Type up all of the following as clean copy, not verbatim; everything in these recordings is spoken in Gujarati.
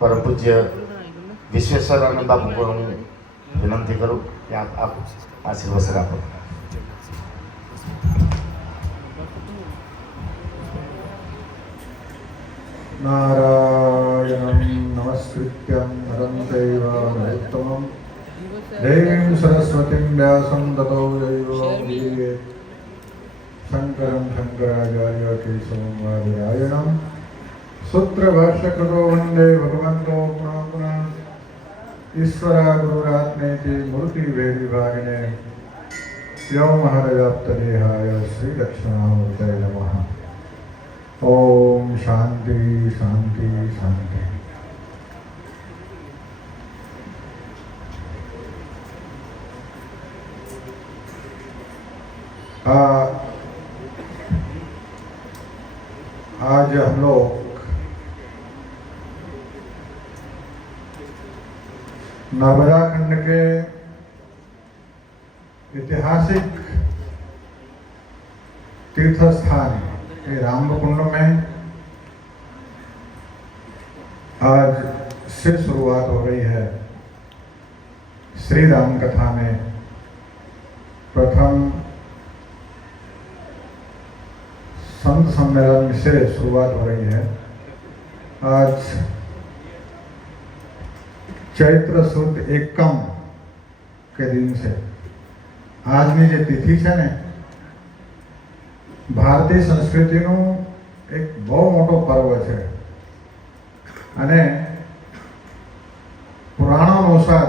પરમ પૂજ્ય વિશ્વેશ્વરાનંદ બાપુ પર હું વિનંતી કરું કે આપ આશીર્વાદ આપો. નારાયણં નમસ્કૃત્યં નરં ચૈવ નરોત્તમં દેવીં સરસ્વતીં વ્યાસં તતો જયો મુદીરયેત. શંકરં શંકરાચાર્ય કેશવં વાદરાયણં સૂત્રભાષ્યકૃતો વંદે ભગવન્તો પુનઃ પુનઃ. ઈશ્વરા ગુરુરાત્મેતિ મૂર્તિભેદવિભાગિને વ્યોમહરવ્યાપ્તદેહાય શ્રીદક્ષિણામૂર્તये નમઃ. ओम शांति शांति शांति. आज हम लोग नर्मदा खंड के ऐतिहासिक तीर्थ स्थान रामकुंड में आज से शुरुआत हो रही है. श्री राम कथा में प्रथम संत सम्मेलन से शुरुआत हो रही है. आज चैत्र सुद एकम के दिन से आज की जो तिथि है ने भारतीय संस्कृतिનું એક બહુ મોટો પર્વ છે અને પુરાણો અનુસાર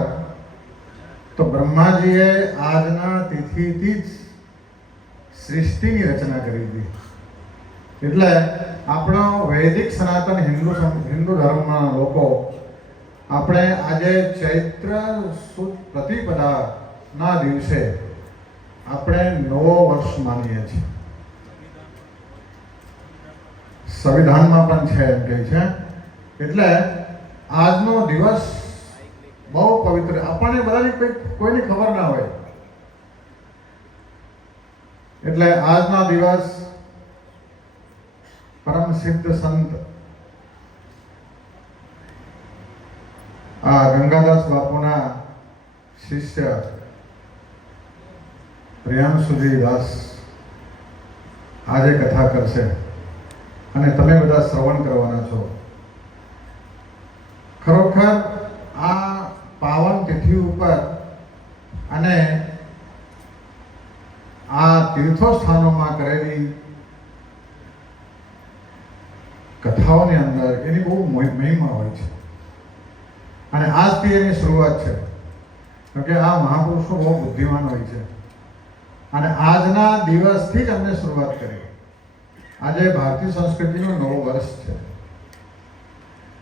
તો બ્રહ્માજીએ આજના તિથિથી જ સૃષ્ટિની રચના કરી હતી. એટલે આપણો વૈદિક સનાતન હિન્દુ ધર્મના લોકો આપણે આજે ચૈત્ર સુદ પ્રતિપદાના દિવસે આપણે નવો વર્ષ માનીએ છીએ. સંવિધાનમાં પણ છે એમ કહે છે. એટલે આજનો દિવસ બહુ પવિત્ર. આપણને બધાની કોઈની ખબર ના હોય એટલે આજનો દિવસ પરમ સિદ્ધ સંત ગંગાદાસ બાપુના શિષ્ય પ્રિયાંશુજી દાસ આજે કથા કરશે અને તમે બધા શ્રવણ કરવાના છો. ખરેખર આ પાવન તિથિ ઉપર અને આ તીર્થો સ્થાનોમાં કરેલી કથાઓની અંદર એની બહુ મહિમા હોય છે અને આજથી એની શરૂઆત છે. કેમકે આ મહાપુરુષો બહુ બુદ્ધિમાન હોય છે અને આજના દિવસથી જ અમને શરૂઆત કરી. આજે ભારતીય સંસ્કૃતિનો નવો વર્ષ છે.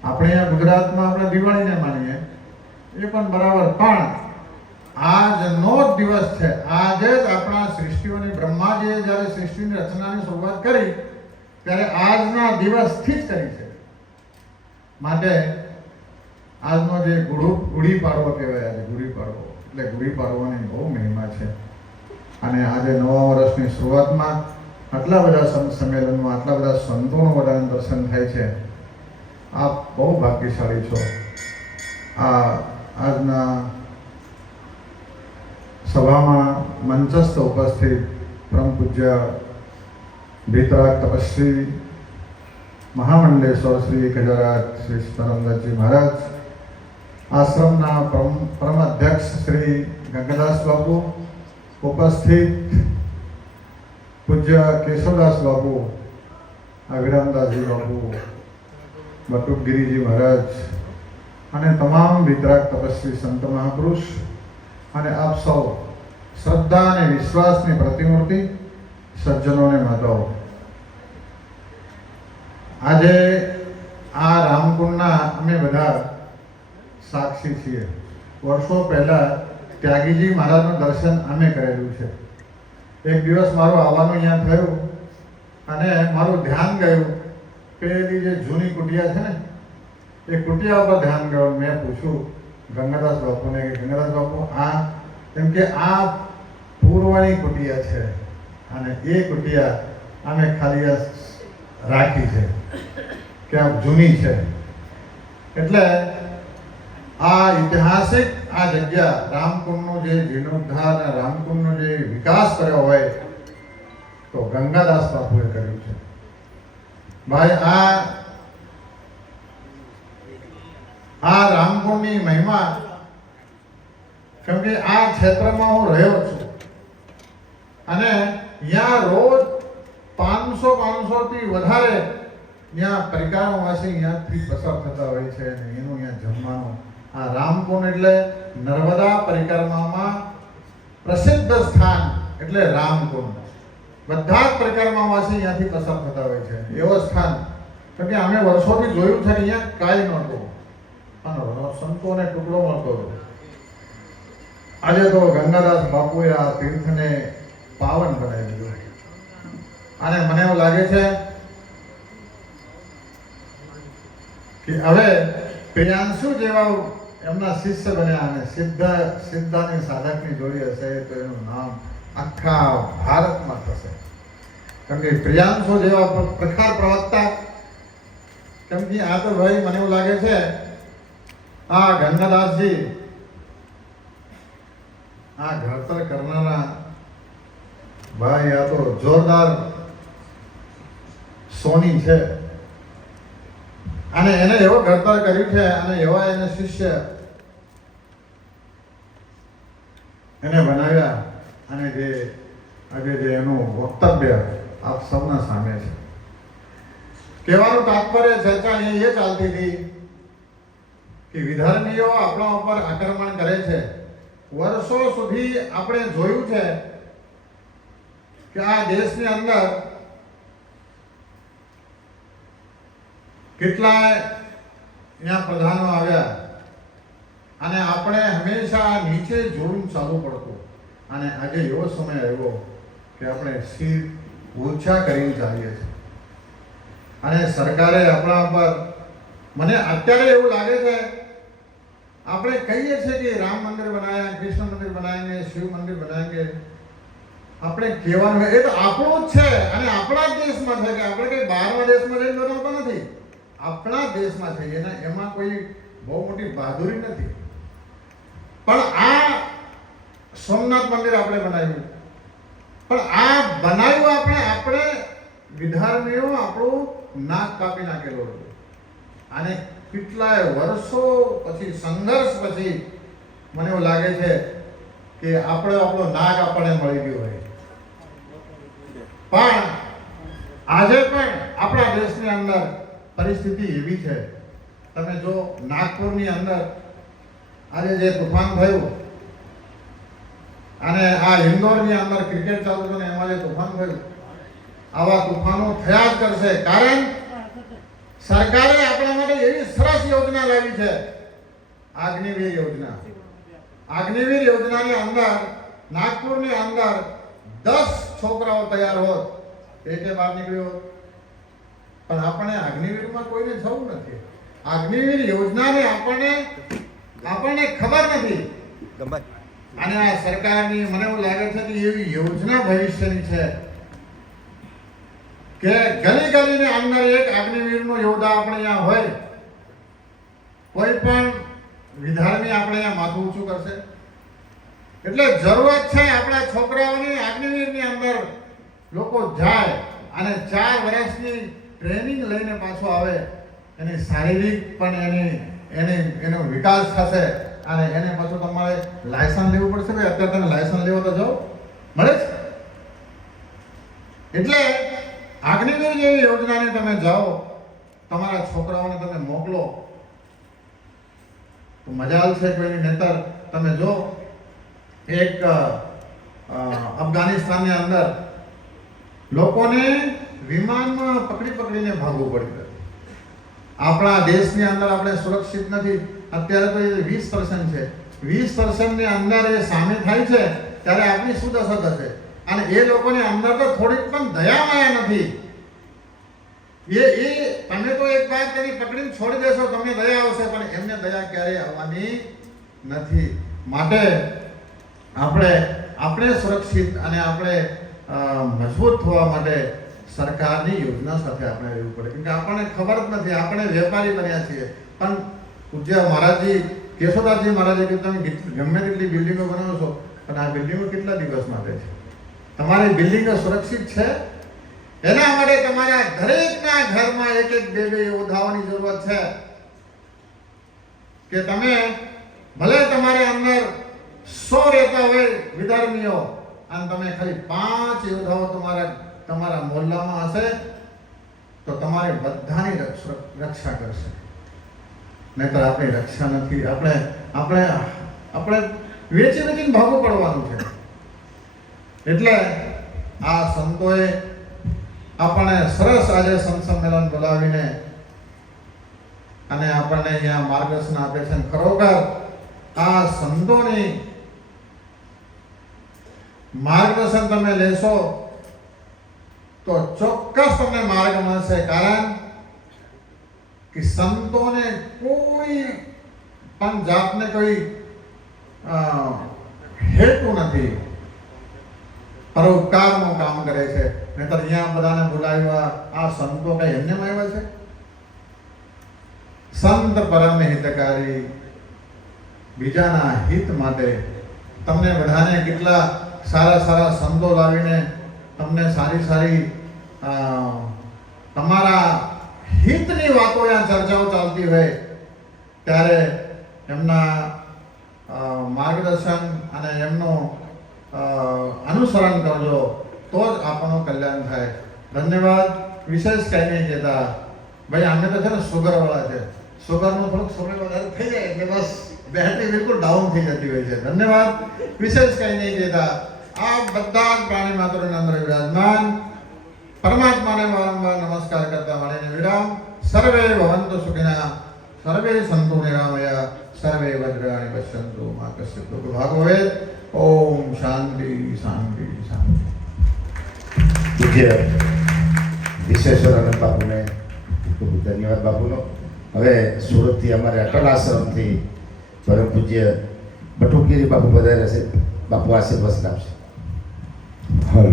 આપણે અહીંયા ગુજરાતમાં આપણે દિવાળીને માનીએ એ પણ બરાબર, પણ આજનો જ દિવસ છે. આજે જ આપણા સૃષ્ટિઓની બ્રહ્માજીએ જ્યારે સૃષ્ટિની રચનાની શરૂઆત કરી ત્યારે આજના દિવસથી જ કરી છે. માટે આજનો જે ગુડી પાડવો કહેવાય, આજે ગુડી પાડવો એટલે ગુડી પાડવાની બહુ મહિમા છે. અને આજે નવા વર્ષની શરૂઆતમાં આટલા બધા સંત સંમેલનમાં આટલા બધા સંતોનું બધાનું દર્શન થાય છે. આપ બહુ ભાગ્યશાળી છો. આજના સભામાં મંચસ્થ ઉપસ્થિત પરમ પૂજ્ય ભીતરાગ તપસ્વી મહામંડલેશ્વર શ્રી 1008 શ્રી સીતાનંદજી મહારાજ, આશ્રમના પરમ અધ્યક્ષ શ્રી ગંગાદાસ બાપુ, ઉપસ્થિત પૂજ્ય કેશવદાસ બાપુ, વિરામદાસજી બાપુ, બટુકગીરીજી મહારાજ અને તમામ વિતરાગ તપસ્વી સંત મહાપુરુષ અને આપ સૌ શ્રદ્ધા અને વિશ્વાસની પ્રતિમૂર્તિ સજ્જનોને માતાઓ, આજે આ રામકુંડના અમે બધા સાક્ષી છીએ. વર્ષો પહેલા ત્યાગીજી મહારાજનું દર્શન અમે કરેલું છે. એક દિવસ મારું આવવાનું અહીંયા થયું અને મારું ધ્યાન ગયું પેલી જે જૂની કુટિયા છે ને એ કુટિયા ઉપર ધ્યાન ગયું. મેં પૂછ્યું ગંગાદાસ બાપુને કે ગંગાદાસ બાપુ આ, કેમ કે આ પૂર્વની કુટિયા છે અને એ કુટિયા અમે ખાલી રાખી છે કે આ જૂની છે. એટલે આ ઐતિહાસિક આ જગ્યા રામકુંડનો જે જીર્ણોદ્ધાર અને રામકુંડનો જે વિકાસ કર્યો હોય તો ગંગાદાસ બાપુએ કર્યું છે. ભાઈ આ રામકુંડની મહિમા, કેમ કે આ ક્ષેત્રમાં હું રહ્યો છું અને અહીંયા રોજ 500 થી વધારે ત્યાં પરિક્રમાવાસી અહીંયાથી પસાર થતા હોય છે અને એનું અહીંયા જમવાનું. આ રામકુંડ એટલે નર્મદા પરિક્રમામાં પ્રસિદ્ધ સ્થાન એટલે રામકુંડ. બધા જ પરિક્રમાવાસી અહીંયાથી પસાર થતા હોય છે એવો સ્થાન. કેમ કે અમે વર્ષોથી જોયું છે અહીંયા કાંઈ નહોતું પણ સંતોને ટુકડો મળતો હતો. આજે તો ગંગાદાસ બાપુએ આ તીર્થને પાવન બનાવી દીધું અને મને એવું લાગે છે કે હવે પ્રિયાંશુ જેવા એમના શિષ્ય બન્યા અને સિદ્ધાની સાધકની જોડી હશે તો એનું નામ આખા ભારતમાં થશે. કેમ કે પ્રિયાંશુ જેવા પ્રખર પ્રવક્તા, કેમ કે આ તો ભાઈ મને એવું લાગે છે આ ગંગાદાસજી આ ઘડતર કરનારા ભાઈ આ તો જોરદાર સોની છે અને એને એવો ઘડતર કર્યું છે અને એવા એને શિષ્ય એને બનાવ્યા અને જે આજે જે એનું વક્તવ્ય આપ સૌના સામે છે. કહેવાનું તાત્પર્ય ચર્ચા એ ચાલતી હતી કે વિધર્મીઓ આપણા ઉપર આક્રમણ કરે છે. વર્ષો સુધી આપણે જોયું છે કે આ દેશની અંદર કેટલાય અહીંયા પ્રધાનો આવ્યા અને આપણે હંમેશા નીચે જોવું ચાલુ પડતું અને આજે એવો સમય આવ્યો કે આપણે સિર ઊંચા કરીને ચાલીએ છીએ અને સરકારે આપણા ઉપર, મને અત્યારે એવું લાગે છે આપણે કહીએ છીએ કે રામ મંદિર બનાયા, કૃષ્ણ મંદિર બનાવેંગે, શિવ મંદિર બનાવેંગે, આપણે કહેવાનું એ તો આપણું જ છે અને આપણા જ દેશમાં છે કે આપણે કઈ બહારના દેશમાં જઈને બનાવતા નથી, આપણા દેશમાં છે. એમાં કોઈ બહુ મોટી બહાદુરી નથી. પણ આ સોમનાથ મંદિર આપણે બનાવ્યું, પણ આ બનાવ્યું આપણે વિધર્મીઓ આપણું નાક કાપી નાખેલું હતું અને કેટલાય વર્ષો પછી સંઘર્ષ પછી મને એવું લાગે છે કે આપણો નાક આપણને મળી ગયો હોય. પણ આજે પણ આપણા દેશની અંદર પરિસ્થિતિ એવી છે, તમે જો નાગપુરની અંદર આજે જે તુફાન થયું અને આ ઇન્દોરની અંદર ક્રિકેટ ચાલુ હતું ને એમાં જે તુફાન થયું, આવા તુફાનો થયા જ કરશે. કારણ સરકારે આપણા માટે એવી સરસ યોજના લાવી છે, અગ્નિવીર યોજના. અગ્નિવીર યોજનાની અંદર નાગપુરની અંદર 10 છોકરાઓ તૈયાર હોત, એકે બહાર નીકળ્યો. પણ આપણે અગ્નિવીરમાં કોઈને જવું નથી. અગ્નિવીર યોજનાની આપણને ખબર નથી અને આ સરકારની મને એવું લાગે છે કે એવી યોજના ભવિષ્યની છે કે ગલી ગલીની અંદર એક અગ્નિવીરનો યોદ્ધા આપણે અહીંયા હોય, કોઈ પણ વિધર્મી આપણે અહીંયા માથું ઊંચું કરશે. એટલે જરૂરત છે આપણા છોકરાઓની અગ્નિવીરની અંદર લોકો જાય અને 4 વર્ષની ટ્રેનિંગ લઈને પાછો આવે. એની શારીરિક પણ એનો વિકાસ થશે અને એને પાછું તમારે લાયસન્સ લેવું પડશે. ભાઈ અત્યારે તમે લાયસન્સ લેવો તો જાઓ, મળે છે. એટલે અગ્નિવીર જેવી યોજનાને તમે જાઓ, તમારા છોકરાઓને તમે મોકલો તો મજાલ છે કોઈની નહીતર તમે જો એક અફઘાનિસ્તાનની અંદર લોકોને વિમાનમાં પકડીને ભાગવું પડ્યું. આપણા દેશની અંદર આપણે સુરક્ષિત નથી. અત્યારે તો એ 20% છે. 20% અંદર એ સામે થાય છે ત્યારે આપણી શું દશા થશે? અને એ લોકોની અંદર તો થોડીક પણ દયા માયા નથી. તમે તો એક વાત કરી પકડીને છોડી દેશો, તમને દયા આવશે, પણ એમને દયા ક્યારેય આવવાની નથી. માટે આપણે સુરક્ષિત અને આપણે મજબૂત થવા માટે સરકારની યોજના સાથે આપણે રહેવું પડે. કેમ કે આપણને ખબર જ નથી, આપણે વેપારી બન્યા છીએ. પણ પૂજ્ય મહારાજજી કેશોદાસજી મહારાજે કીધું તમે ગમે તેટલી બિલ્ડિંગો બનાવો છો પણ આ બિલ્ડિંગો કેટલા દિવસ માટે છે? તમારી બિલ્ડિંગો સુરક્ષિત છે? એના માટે તમારા દરેકના ઘરમાં એક એક બે બે ઓઢાવાની જરૂરત છે કે તમે ભલે તમારે અંદર 100 રહેતા હોય વિધર્મીઓ અને તમે ખાલી 5 યોદ્ધાઓ તમારા મોહલ્લામાં હશે તો તમારી બધાની રક્ષા કરશે. નહીતર આપણી રક્ષા નથી. આપણે વેચીને ભાગવું પડવાનું છે. એટલે આ સંતોએ આપણને સરસ આજે સંત સંમેલન બોલાવીને અને આપણને અહીંયા માર્ગદર્શન આપે છે. ખરોખર આ સંતોની માર્ગદર્શન તમે લેશો તો ચોક્કસ તમને માર્ગ મળશે. કારણ કે સંતોને કોઈ પણ જાતને કોઈ હેતુ નથી, પરોપકારનું કામ કરે છે. નહીતર અહીંયા બધાને બોલાવ્યા આ સંતો કઈ એમને આવ્યા છે? સંત પરમ હિતકારી, બીજાના હિત માટે તમને બધાને કેટલા સારા સારા સંતો લાવીને તમને સારી તમારા હિતની વાતો યા ચર્ચાઓ ચાલતી હોય ત્યારે એમના માર્ગદર્શન અને એમનું અનુસરણ કરજો તો જ આપણું કલ્યાણ થાય. ધન્યવાદ. વિશેષ કંઈ નહીં કહેતા. ભાઈ અમે તો છે ને સુગરવાળા છે, સુગરનું થોડુંક સમય વધારે થઈ જાય એટલે બસ બેટરી બિલકુલ ડાઉન થઈ જતી હોય છે. ધન્યવાદ. વિશેષ કંઈ નહીં કહેતા. આ બધા જ પ્રાણી માત્રોની અંદર વિરાજમાન પરમાત્માને વારંવાર નમસ્કાર કરતા મળીને વિરામ. સર્વે ભવંતુ સુખિના, સર્વે સંતુ નિરામયા, સર્વે ભદ્રાણિ પશ્યન્તુ મા કશ્ચિત દુઃખ ભાગ ભવેત. ઓમ શાંતિ શાંતિ શાંતિ. પૂજ્ય વિશ્વેશ્વરાનંદ બાપુને ખૂબ ધન્યવાદ બાપુનો. હવે સુરતથી અમારે અટલ આશ્રમથી પરમ પૂજ્ય બટુકગીરી બાપુ પધાર્યા છે. બાપુ આશીર્વાદ આપશે. હર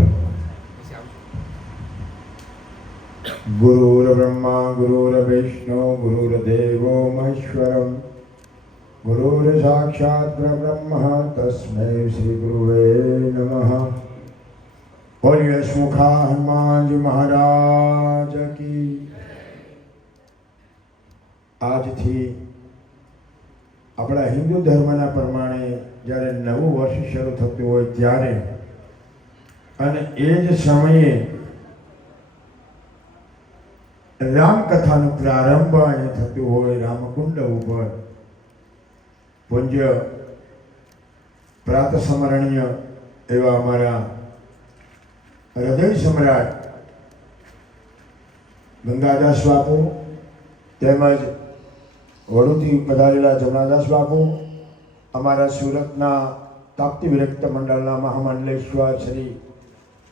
ગુરુર્બ્રહ્મા ગુરુર્વિષ્ણુ ગુરુર્દેવો મહેશ્વરમ ગુરુર સાક્ષાત પરબ્રહ્મ તસ્મૈ શ્રી ગુરુવે નમઃ. બોલ યશમુખા હનુમાનજી મહારાજ કી. આજથી આપણા હિન્દુ ધર્મના પ્રમાણે જ્યારે નવું વર્ષ શરૂ થતું હોય ત્યારે અને એ જ સમયે રામકથાનો પ્રારંભ અહીંયા થતું હોય રામકુંડ ઉપર પૂજ્ય પ્રાતસ્મરણીય એવા અમારા હૃદય સમ્રાટ ગંગાદાસ બાપુ તેમજ વડોદરી પધારેલા જમનાદાસ બાપુ, અમારા સુરતના તાપ્તી વિરક્ત મંડળના મહામંડલેશ્વર શ્રી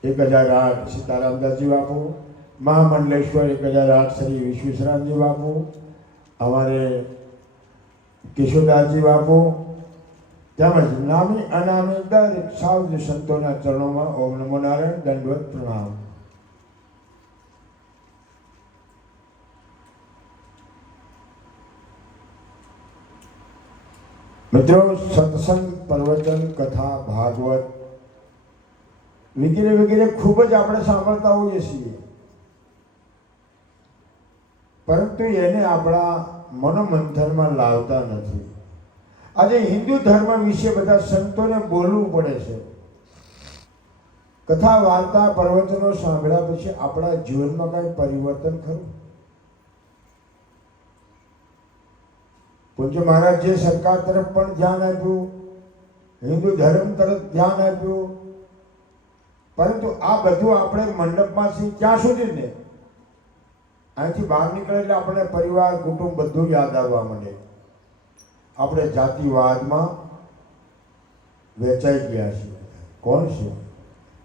1008 સીતારામદાસજી બાપુ, મહામંડલેશ્વર 1008 શ્રી વિશ્વેશ્વરાનંદજી બાપુ, અમારે કેશોદાસજી બાપુ તેમજ નામી અનામી દરેક સાવજ સંતોના ચરણોમાં ઓમ નમો નારાયણ દંડવત પ્રણામ. મિત્રો, સત્સંગ, પ્રવચન, કથા, ભાગવત વગેરે વગેરે ખૂબ જ આપણે સાંભળતા હોઈએ છીએ, પરંતુ એને આપણા મનોમંથનમાં લાવતા નથી. આજે હિન્દુ ધર્મ વિશે બધા સંતોને બોલવું પડે છે. કથા, વાર્તા, પ્રવચનો સાંભળ્યા પછી આપણા જીવનમાં કઈ પરિવર્તન ખરું? પૂજ્ય મહારાજે સરકાર તરફ પણ ધ્યાન આપ્યું, હિન્દુ ધર્મ તરફ ધ્યાન આપ્યું, પરંતુ આ બધું આપણે મંડપમાંથી ક્યાં સુધી ને અહીંથી બહાર નીકળે એટલે આપણે પરિવાર, કુટુંબ બધું યાદ આવવા માંડે. આપણે જાતિવાદમાં વેચાઈ ગયા છીએ. કોણ છે?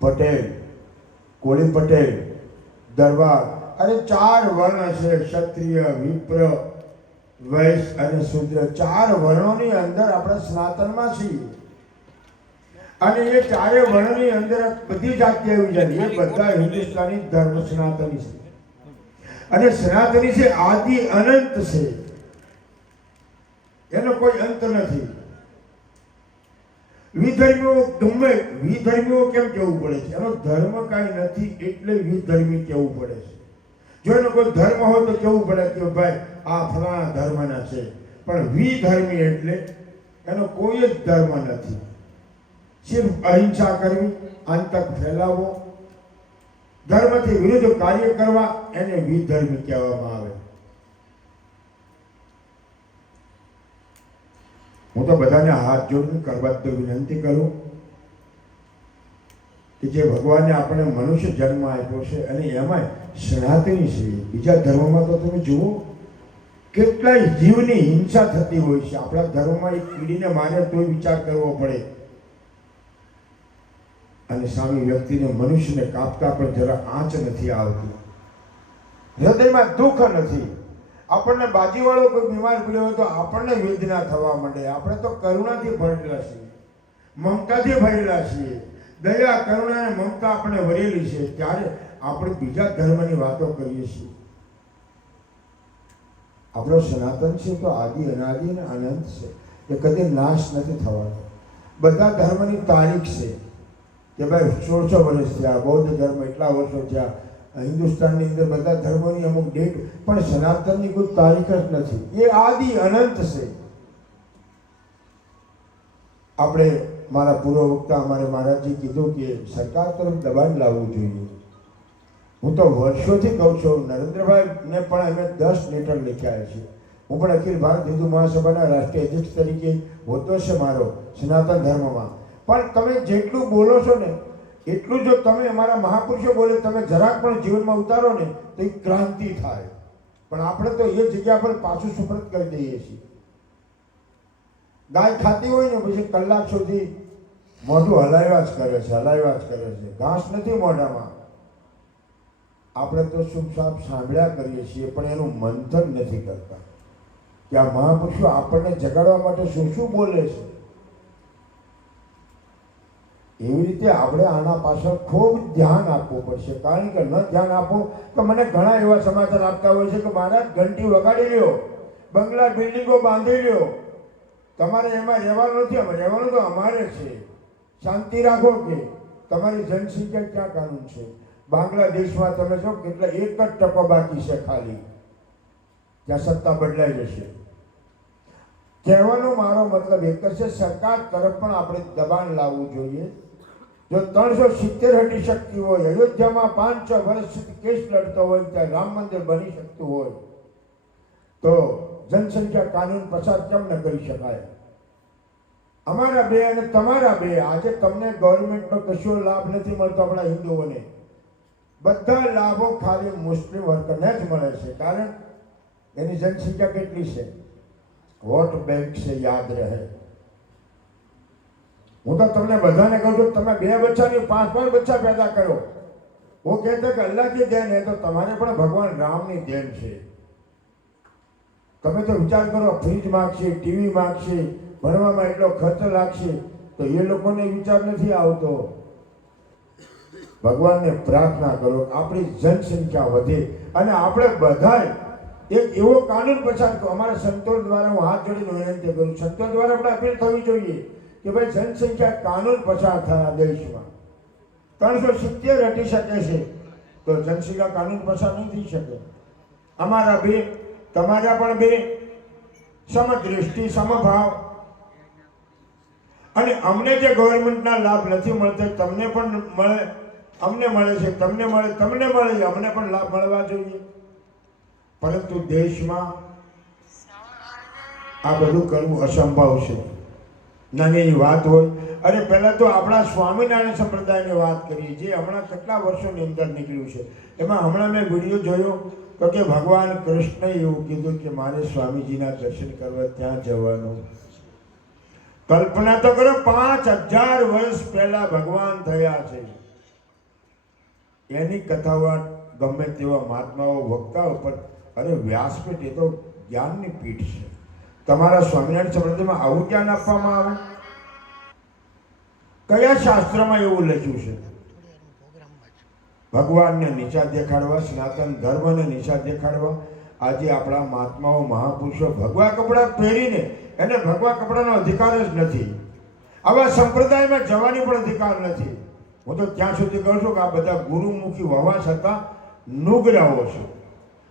પટેલ, કોળી પટેલ, દરબાર, અને 4 વર્ણ છે: ક્ષત્રિય, વિપ્ર, વૈશ્ય અને શૂદ્ર. 4 વર્ણોની અંદર આપણે સનાતનમાં છીએ અને એ 4 વર્ણની અંદર બધી જાતિ આવી જાય. એ બધા હિન્દુસ્તાની ધર્મ સનાતની છે અને સનાતની છે, આદિ અનંત છે. એનો કોઈ અંત નથી. વિધર્મીઓ કેમ કહેવું પડે છે? એનો ધર્મ કાંઈ નથી એટલે વિધર્મી કહેવું પડે છે. જો એનો કોઈ ધર્મ હોય તો કેવું પડે કે ભાઈ આ ફલાણા ધર્મના છે. પણ વિધર્મી એટલે એનો કોઈ જ ધર્મ નથી. સિર્ફ અહિંસા કરવી, આતંક ફેલાવવો, ધર્મથી વિરુદ્ધ કાર્ય કરવા, એને વિધર્મી કહેવામાં આવે. હું તો બધાને હાથ જોડીને કરબદ્ધ વિનંતી કરું કે જે ભગવાને આપણે મનુષ્ય જન્મ આપ્યો છે અને એમાંય સનાતની છે. બીજા ધર્મમાં તો તમે જુઓ કેટલાય જીવની હિંસા થતી હોય છે. આપણા ધર્મમાં એક કીડીને મારે તોય વિચાર કરવો પડે, અને સામે વ્યક્તિને મનુષ્યને કાપતા પણ જરા આંચ નથી આવતી, હૃદયમાં દુઃખ નથી. આપણને બાજીવાળો કોઈ બીમાર પડ્યો હોય તો આપણને વેદના થવા માંડે. આપણે તો કરુણાથી ભરેલા છીએ, મમતાથી ભરેલા છીએ. દયા, કરુણા અને મમતા આપણે ભરેલી છે, ત્યારે આપણે બીજા ધર્મની વાતો કરીએ છીએ. આપણો સનાતન છે તો આદિ અનાદિ અને અનંત છે, એ કદી નાશ નથી થવાનો. બધા ધર્મની તારીખ છે કે ભાઈ 1600 વર્ષ થયા, બૌદ્ધ ધર્મ એટલા વર્ષો થયા, હિન્દુસ્તાનની અંદર બધા ધર્મોની અમુક ડેટ, પણ સનાતનની કોઈ તારીખ જ નથી. એ આદિ અનંત છે. આપણે મારા પૂર્વ વક્તા અમારે મહારાજજી કીધું કે સરકાર તરફ દબાણ લાવવું જોઈએ. હું તો વર્ષોથી કહું છું, નરેન્દ્રભાઈને પણ અમે 10 લેટર લખ્યા છે. હું પણ અખિલ ભારત હિન્દુ મહાસભાના રાષ્ટ્રીય અધ્યક્ષ તરીકે હોદ્દો છે મારો સનાતન ધર્મમાં. પણ તમે જેટલું બોલો છો ને એટલું જો તમે અમારા મહાપુરુષો બોલે તમે જરાક પણ જીવનમાં ઉતારો ને તો એક ક્રાંતિ થાય. પણ આપણે તો એ જગ્યા પર પાછું સુપ્રત કરી દઈએ છીએ. ગાય ખાતી હોય ને પછી કલાક સુધી મોઢું હલાવ્યા જ કરે છે, હલાવ્યા જ કરે છે, ઘાસ નથી મોઢામાં. આપણે તો શુભ સાપ સાંભળ્યા કરીએ છીએ, પણ એનું મંથન નથી કરતા કે આ મહાપુરુષો આપણને જગાડવા માટે શું શું બોલે છે. એવી રીતે આપણે આના પાછળ ખૂબ ધ્યાન આપવું પડશે. કારણ કે ન ધ્યાન આપો તો મને ઘણા એવા સમાચાર આપતા હોય છે કે મહારાજ ઘંટી વગાડી લ્યો, બંગલા બિલ્ડિંગો બાંધી લ્યો, તમારે એમાં રહેવાનું નથી, અમે રહેવાનું તો અમારે છે, શાંતિ રાખો. કે તમારી જનસંખ્યા ક્યાં કાનૂન છે? બાંગ્લાદેશમાં તમે જો કેટલા 1% બાકી છે ખાલી, ત્યાં સત્તા બદલાઈ જશે. કહેવાનો મારો મતલબ એક જ છે, સરકાર તરફ પણ આપણે દબાણ લાવવું જોઈએ. જો 370 હટી શકતી હોય, અયોધ્યામાં 5-6 વર્ષ સુધી કેસ લડતો હોય, ત્યાં રામ મંદિર બની શકતું હોય, તો જનસંખ્યા કાનૂન પસાર કેમ ન કરી શકાય? અમારા બે અને તમારા બે, આજે તમને ગવર્મેન્ટનો કશો લાભ નથી મળતો આપણા હિન્દુઓને. બધા લાભો ખાલી મુસ્લિમ વર્ગને જ મળે છે. કારણ એની જનસંખ્યા કેટલી છે, વોટ બેંક છે, યાદ રહે. હું તો તમને બધાને કહું છું, તમે 2 બચ્ચાની 5-5 બચ્ચા પેદા કરો. वो कहते कि अल्लाह की देन है तो तुम्हारे પણ ભગવાન રામની દેન છે. તમે તો વિચાર કરો, ફ્રીજ માંગશે, ટીવી માંગશે, ભણવામાં એટલો ખર્ચ લાગશે, તો એ લોકોને વિચાર નથી આવતો. ભગવાનને પ્રાર્થના કરો આપણી જનસંખ્યા વધે અને આપણે બધાય એક એવો કાનૂન પસાર કરો. અમારા સંતો દ્વારા હું હાથ જોડીને વિનંતી કરું, સંતો દ્વારા આપણે અપીલ થવી જોઈએ કે ભાઈ જનસંખ્યા કાનૂન પસાર થયા દેશમાં. 370 હટી શકે છે તો જનસંખ્યા કાનૂન પસાર નહીં થઈ શકે. અમારા બે, તમારા પણ બે, સમદ્રષ્ટિ, સમભાવ. અને અમને જે ગવર્મેન્ટના લાભ નથી મળતા તમને પણ મળે, અમને મળે છે, તમને મળે, તમને મળે, અમને પણ લાભ મળવા જોઈએ. પરંતુ દેશમાં આ બધું કરવું અસંભવ છે. નાની વાત હોય. અરે પહેલાં તો આપણા સ્વામિનારાયણ સંપ્રદાયની વાત કરીએ, જે હમણાં કેટલા વર્ષોની અંદર નીકળ્યું છે. એમાં હમણાં મેં વિડીયો જોયો તો કે ભગવાન કૃષ્ણએ એવું કીધું કે મારે સ્વામીજીના દર્શન કરવા ત્યાં જવાનું. કલ્પના તો કરો, 5000 વર્ષ પહેલા ભગવાન થયા છે. એની કથાઓ ગમે તેવા મહાત્માઓ, વક્તાઓ પર, અરે વ્યાસપીઠ એ તો જ્ઞાનની પીઠ છે. તમારા સ્વામિનારાયણ સંપ્રદાયમાં આવું જ્ઞાન આપવામાં આવે? કયા શાસ્ત્રમાં એવું લખ્યું છે? ભગવાનને નીચા દેખાડવા, સનાતન ધર્મને નીચા દેખાડવા આજે આપણા મહાત્માઓ મહાપુરુષો ભગવા કપડાં પહેરીને એને ભગવા કપડાનો અધિકાર જ નથી. આવા સંપ્રદાયમાં જવાની પણ અધિકાર નથી. હું તો ત્યાં સુધી કહું છું કે આ બધા ગુરુમુખી હોવા છતાં નુગરાઓ છે.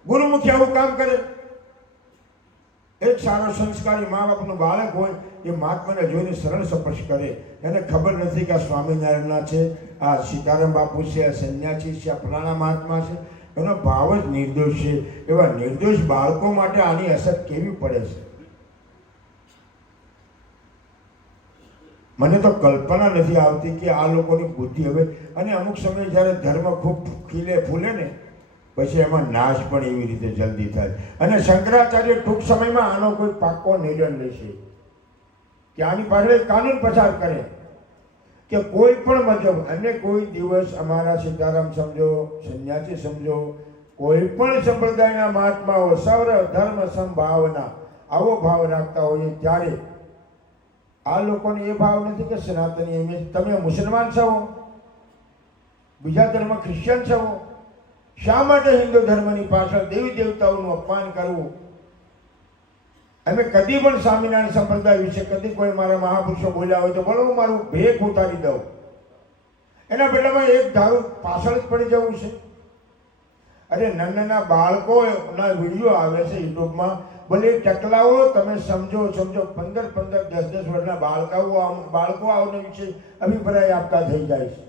ગુરુમુખી આવું કામ કરે. એક સારો સંસ્કારી મા બાપનું બાળક હોય એ મહાત્માને જોઈને સરળ સ્પર્શ કરે. એને ખબર નથી કે આ સ્વામિનારાયણના છે, આ સીતારામ બાપુ છે, આ સંન્યાસી છે, આ ફલાણા મહાત્મા છે. એનો ભાવ જ નિર્દોષ છે. એવા નિર્દોષ બાળકો માટે આની અસર કેવી પડે છે મને તો કલ્પના નથી આવતી કે આ લોકોની બુદ્ધિ હવે. અને અમુક સમયે જ્યારે ધર્મ ખૂબ ખીલે ફૂલે ને પછી એમાં નાશ પણ એવી રીતે જલ્દી થાય. અને શંકરાચાર્ય ટૂંક સમયમાં આનો કોઈ પાક્કો નિર્ણય લેશે કે આની પાછળ એક કાનૂન પસાર કરે કે કોઈ પણ મતલબ અને કોઈ દિવસ અમારા સીતારામ સમજો, સંન્યાસી સમજો, કોઈ પણ સંપ્રદાયના મહાત્માઓ સર્વ ધર્મ સંભાવના આવો ભાવ રાખતા હોઈએ ત્યારે આ લોકોને એ ભાવ નથી કે સનાતની એમ તમે મુસલમાન છો, બીજા ધર્મ ક્રિશ્ચિયન છો, શા માટે હિન્દુ ધર્મની પાછળ દેવી દેવતાઓનું અપમાન કરવું? અમે કદી પણ સ્વામિનારાયણ સંપ્રદાય વિશે કદી કોઈ મારા મહાપુરુષો બોલ્યા હોય તો બોલો હું મારું ભેખ ઉતારી દઉં. એના બદલામાં એક ધારું પાછળ જ પડી જવું છે. અરે નાના બાળકોના વિડીયો આવે છે યુટ્યુબમાં, ભલે ટકલાઓ તમે સમજો 15, 10 વર્ષના બાળકો આવને વિશે અભિપ્રાય આપતા થઈ જાય છે.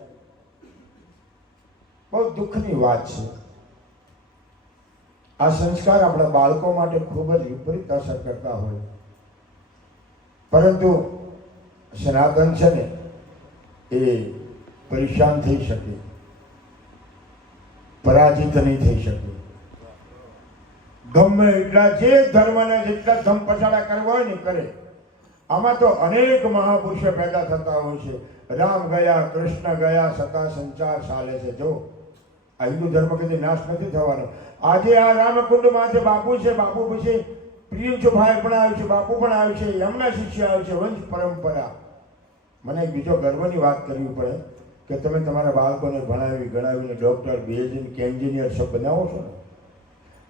બહુ દુઃખની વાત છે. આ સંસ્કાર આપણા બાળકો માટે ખૂબ જ વિપરીત અસર કરતા હોય. પરંતુ સનાતન છે ને એ પરેશાન થઈ શકે, પરાજિત નહીં થઈ શકે. ગમે એટલા જે ધર્મના જેટલા ધમ પછાડા કરવા હોય ને કરે. આમાં તો અનેક મહાપુરુષો પેદા થતા હોય છે. રામ ગયા, કૃષ્ણ ગયા, છતાં સંચાર ચાલે છે. જો આ હિન્દુ ધર્મ કદી નાશ નથી થવાનો. આજે આ રામકુંડમાં બાપુ છે, બાપુ પછી પ્રિયંશુભાઈ પણ આવ્યું છે, બાપુ પણ આવ્યું છે, એમના શિષ્ય આવ્યું છે, વંશ પરંપરા. મને એક બીજો ગર્વની વાત કરવી પડે કે તમે તમારા બાળકોને ભણાવી ગણાવીને ડૉક્ટર, બેઝિન કે એન્જિનિયર સબ બનાવો છો ને,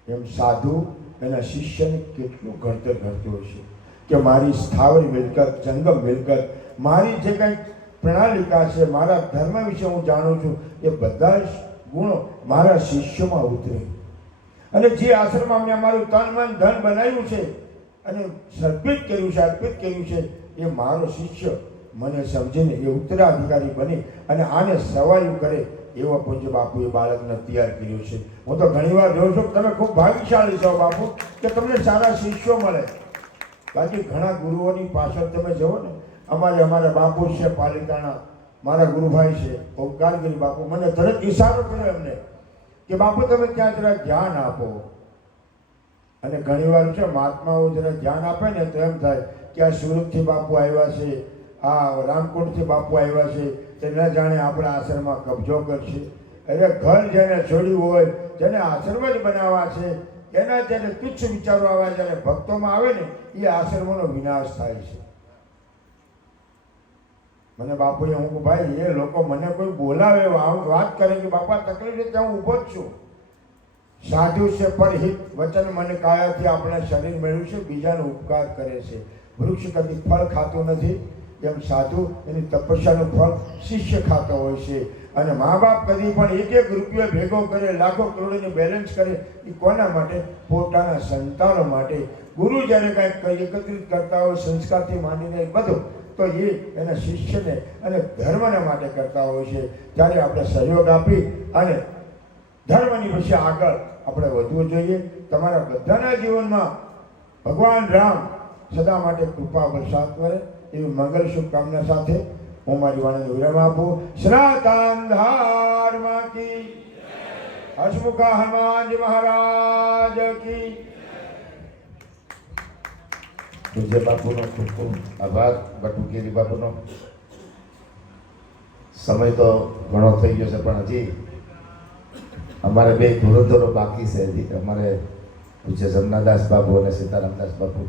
એમ સાધુ એના શિષ્યને કેટલું ઘડતર કરતું હશે કે મારી સ્થાવર મિલકત, જંગમ મિલકત, મારી જે કંઈ પ્રણાલિકા છે, મારા ધર્મ વિશે હું જાણું છું, એ બધા જ ગુણો મારા શિષ્યોમાં ઉતરે. અને જે આશ્રમમાં અમને અમારું તન મન ધન બનાવ્યું છે અને અર્પિત કર્યું છે એ મારો શિષ્ય મને સમજીને એ ઉત્તરાધિકારી બની અને આને સવાયું કરે એવા પૂજ્ય બાપુએ બાળકને તૈયાર કર્યું છે. હું તો ઘણીવાર જોઉં છું તમે ખૂબ ભાગ્યશાળી છો બાપુ કે તમને સારા શિષ્યો મળે. બાકી ઘણા ગુરુઓની પાછળ તમે જુઓ ને, અમારા બાપુ છે પાલિતાણા, મારા ગુરુભાઈ છે ઓમકારગીરી બાપુ, મને તરત ઈશારો કર્યો એમને કે બાપુ તમે ત્યાં જરા ધ્યાન આપો. અને ઘણીવાર છે મહાત્માઓ જરા ધ્યાન આપે ને તો એમ થાય કે આ સુરતથી બાપુ આવ્યા છે, આ રામકોટથી બાપુ આવ્યા છે, તે ન જાણે આપણા આશ્રમમાં કબજો કરશે. અરે ઘર જેને છોડ્યું હોય, જેને આશ્રમ જ બનાવવા છે, એના જેને તુચ્છ વિચારો આવે, જ્યારે ભક્તોમાં આવે ને એ આશ્રમોનો વિનાશ થાય છે. મને બાપુએ હું ભાઈ એ લોકો મને કોઈ બોલાવે વાત કરે કે બાપા તકલીફ છે ત્યાં હું ઊભો જ છું. સાધુ છે પરહિત વચન મને કાયાથી આપણે શરીર મેળવ્યું છે, બીજાનો ઉપકાર કરે છે. વૃક્ષ કદી ફળ ખાતું નથી, એમ સાધુ એની તપસ્યાનું ફળ શિષ્ય ખાતો હોય છે. અને મા બાપ કદી પણ એક રૂપિયો ભેગો કરે, લાખો કરોડોની બેલેન્સ કરે, એ કોના માટે? પોતાના સંતાનો માટે. ગુરુ જ્યારે કાંઈક એકત્રિત કરતા હોય સંસ્કારથી માંડીને બધું, તો એ એના શિષ્યને અને ધર્મના માટે કરતા હોય છે. ત્યારે આપણે સહયોગ આપી અને ધર્મની પછી આગળ આપણે વધવું જોઈએ. તમારા બધાના જીવનમાં ભગવાન રામ સદા માટે કૃપા વરસાદ કરે એવી મંગલ શુભકામના સાથે હું મારી વાણીને વિરામ આપું. સનાતન ધર્મ કી, હસમુખા હનુમાનજી મહારાજ કી. પૂજ્ય બાપુનો ખૂબ ખૂબ આભાર. બટુકેરી બાપુનો. સમય તો ઘણો થઈ ગયો છે પણ હજી અમારે બે ધોરણો બાકી છે. હજી અમારે પૂજ્ય જમનાદાસ બાપુ અને સીતારામદાસ બાપુ